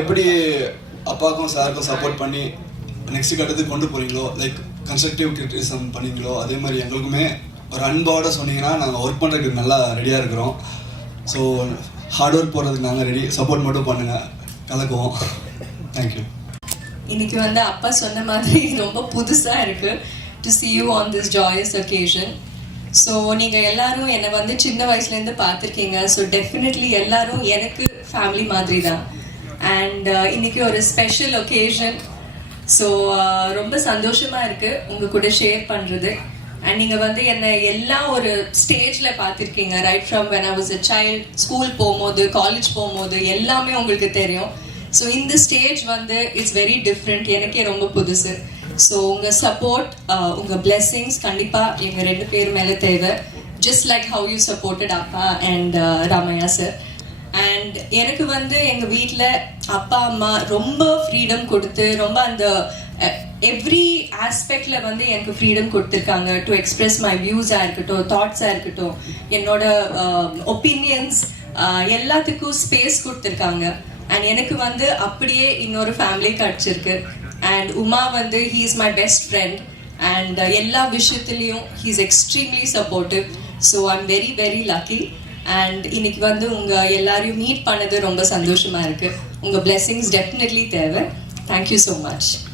எப்படி அப்பாவுக்கும் சாருக்கும் சப்போர்ட் பண்ணி நெக்ஸ்ட் கட்டத்துக்கு கொண்டு போகிறீங்களோ, லைக் கன்ஸ்ட்ரக்டிவ் கிரிட்டிசிசம் பண்ணீங்களோ, அதே மாதிரி எங்களுக்குமே ஒரு அன்போட சொன்னீங்கன்னா நாங்கள் ஒர்க் பண்ணுறதுக்கு நல்லா ரெடியாக இருக்கிறோம். ஸோ ஹார்ட் ஒர்க் போடுறதுக்கு நாங்கள் ரெடி, சப்போர்ட் மட்டும் பண்ணுங்கள், கலக்குவோம். தேங்க்யூ. இன்னைக்கு அப்பா சொன்ன மாதிரி ரொம்ப புதுசாக இருக்குது to see you on this joyous occasion. So நீங்கள் எல்லாரும் என்னை சின்ன வயசுலேருந்து பார்த்துருக்கீங்க. ஸோ டெஃபினெட்லி எல்லாரும் எனக்கு ஃபேமிலி மாதிரி தான். அண்ட் இன்னைக்கு ஒரு ஸ்பெஷல் ஒகேஷன். ஸோ ரொம்ப சந்தோஷமாக இருக்குது உங்கள் கூட ஷேர் பண்ணுறது. அண்ட் நீங்கள் என்னை எல்லா ஒரு ஸ்டேஜில் பார்த்துருக்கீங்க, right from when I was a child, school போகும்போது, காலேஜ் போகும்போது எல்லாமே உங்களுக்கு தெரியும். ஸோ இந்த ஸ்டேஜ் இட்ஸ் வெரி டிஃப்ரெண்ட், எனக்கே ரொம்ப புதுசு. ஸோ உங்கள் சப்போர்ட், உங்கள் பிளெஸ்ஸிங்ஸ் கண்டிப்பாக எங்கள் 2 பேர் மேலே தேவை. Just like how you supported அப்பா அண்ட் ராமையா சார். அண்ட் எனக்கு எங்கள் வீட்டில் அப்பா அம்மா ரொம்ப ஃப்ரீடம் கொடுத்து, ரொம்ப அந்த எவ்ரி ஆஸ்பெக்டில் எனக்கு ஃப்ரீடம் கொடுத்துருக்காங்க. டு எக்ஸ்பிரஸ் மை வியூஸாக இருக்கட்டும், தாட்ஸாக இருக்கட்டும், என்னோட ஒப்பீனியன்ஸ் எல்லாத்துக்கும் ஸ்பேஸ் கொடுத்துருக்காங்க. அண்ட் எனக்கு அப்படியே இன்னொரு ஃபேமிலி கிடச்சிருக்கு. And Uma he is my best friend. And எல்லா விஷயத்துலையும் he is extremely supportive. So I'm very very lucky. And இன்னைக்கு உங்கள் எல்லாரையும் மீட் பண்ணது ரொம்ப சந்தோஷமாக இருக்குது. உங்கள் blessings definitely தேவை. Thank you so much.